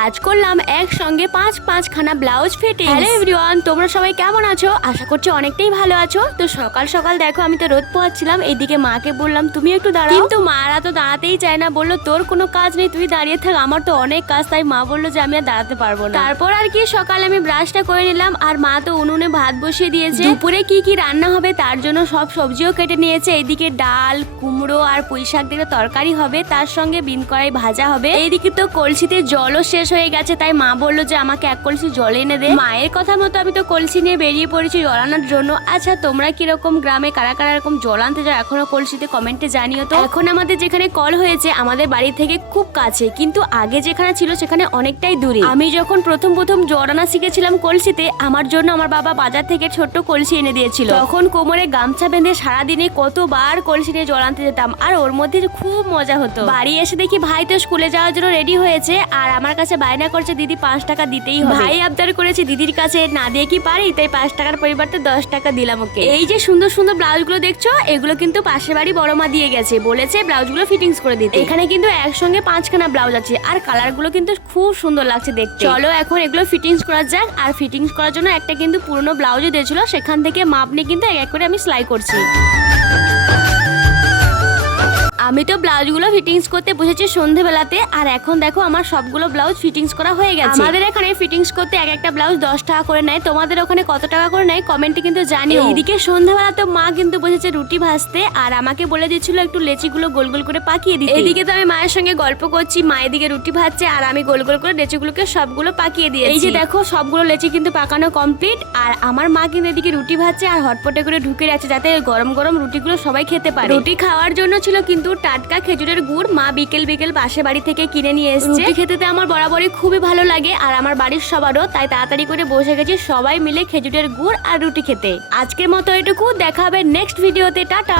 আজ করলাম একসঙ্গে পাঁচ খানা ব্লাউজ ফিটিং। হ্যালো এভরিওয়ান, তোমরা সবাই কেমন আছো? আশা করছি অনেকটাই ভালো আছো। তো সকাল সকাল দেখো আমি তো রোদ পোহাচ্ছিলাম, এইদিকে মাকে বললাম তুমি একটু দাঁড়াও, কিন্তু মারা তো দাঁড়াতেই চায় না, বললো তোর কোনো কাজ নেই, তুই দাঁড়িয়ে থাক, আমার তো অনেক কাজ। তাই মা বললো যে আমি আর দাঁড়াতে পারবো না। তারপর আর কি সকালে আমি ব্রাশটা করে নিলাম, আর মা তো উনুনে ভাত বসিয়ে দিয়েছে। দুপুরে কি কি রান্না হবে তার জন্য সব সবজিও কেটে নিয়েছে। এইদিকে ডাল, কুমড়ো আর পুঁই শাক দিয়ে তরকারি হবে, তার সঙ্গে বিন কড়াই ভাজা হবে। এইদিকে তো কলসিতে জলও শেষ হয়ে গেছে, তাই মা বললো যে আমাকে এক কলসি জল এনে দে। মায়ের কথা মতো আমি তো কলসি নিয়ে বেরিয়ে পড়েছি জল আনার জন্য। আচ্ছা তোমরা কিরকম গ্রামে কারা কারা এরকম জল আনতে যাও এখনো কলসিতে, কমেন্টে জানিও তো। এখন আমাদের যেখানে কল হয়েছে আমাদের বাড়ি থেকে খুব কাছে, কিন্তু আগে যেখানে ছিল সেখানে অনেকটাই দূরে। আমি যখন প্রথম জল আনা শিখেছিলাম কলসিতে, আমার জন্য আমার বাবা বাজার থেকে ছোট্ট কলসি এনে দিয়েছিল। তখন কোমরে গামছা বেঁধে সারাদিনে কতবার কলসি নিয়ে জল আনতে যেতাম, আর ওর মধ্যে খুব মজা হতো। বাড়ি এসে দেখি ভাই তো স্কুলে যাওয়ার জন্য রেডি হয়েছে, আর আমার কাছে বায়না করছে দিদি 5 টাকা দিতেই হবে। ভাই আবদার করেছে দিদির কাছে না দিয়ে কি পারি, তাই 5 টাকার পরিবর্তে 10 টাকা দিলাম ওকে। এই যে সুন্দর সুন্দর ব্লাউজ গুলো দেখছো, এগুলো কিন্তু পাশের বাড়ি বড় মা দিয়ে গেছে, বলেছে ব্লাউজ গুলো ফিটিংস করে দিতে। এখানে কিন্তু একসঙ্গে 5 খানা ব্লাউজ আছে, আর কালার গুলো কিন্তু খুব সুন্দর লাগছে দেখতে। চলো এখন এগুলো ফিটিংস করা যাক। আর ফিটিংস করার জন্য একটা কিন্তু পুরনো ব্লাউজও দিয়েছিল, সেখান থেকে মাপ নিয়ে কিন্তু এক এক করে আমি সেলাই করছি। আমি তো ব্লাউজগুলো ফিটিংস করতে বসেছি সন্ধ্যেবেলাতে, আর এখন দেখো আমার সবগুলো ব্লাউজ ফিটিংস করা হয়ে গেছে। আমাদের এখানে ফিটিংস করতে এক একটা ব্লাউজ 10 টাকা করে নেয়, তোমাদের ওখানে কত টাকা করে নেয় কমেন্টে কিন্তু জানিও। এইদিকে সন্ধ্যাবেলা তো মা কিন্তু বসেছে রুটি ভাজতে, আর আমাকে বলে দিচ্ছিল একটু লেচিগুলো গোল গোল করে পাকিয়ে দিতে। এইদিকে তো আমি মায়ের সঙ্গে গল্প করছি, মা এদিকে রুটি ভাজছে আর আমি গোল গোল করে লেচিগুলোকে সবগুলো পাকিয়ে দিয়েছি। এই যে দেখো সবগুলো লেচি কিন্তু পাকানো কমপ্লিট, আর আমার মা কিন্তু এদিকে রুটি ভাজছে আর হটপটে করে ঢুকে রাখছে যাতে গরম গরম রুটিগুলো সবাই খেতে পারে। রুটি খাওয়ার জন্য ছিল কিন্তু টাটকা খেজুরের গুড়, মা বিকেল বিকেল পাশে বাড়ি থেকে কিনে নিয়ে এসেছে। রুটি খেতে আমার বরাবরই খুবই ভালো লাগে, আর আমার বাড়ির সবারও, তাই তাড়াতাড়ি করে বসে গেছি সবাই মিলে খেজুরের গুড় আর রুটি খেতে। আজকের মতো এটুকু, দেখা হবে নেক্সট ভিডিওতে, টাটা।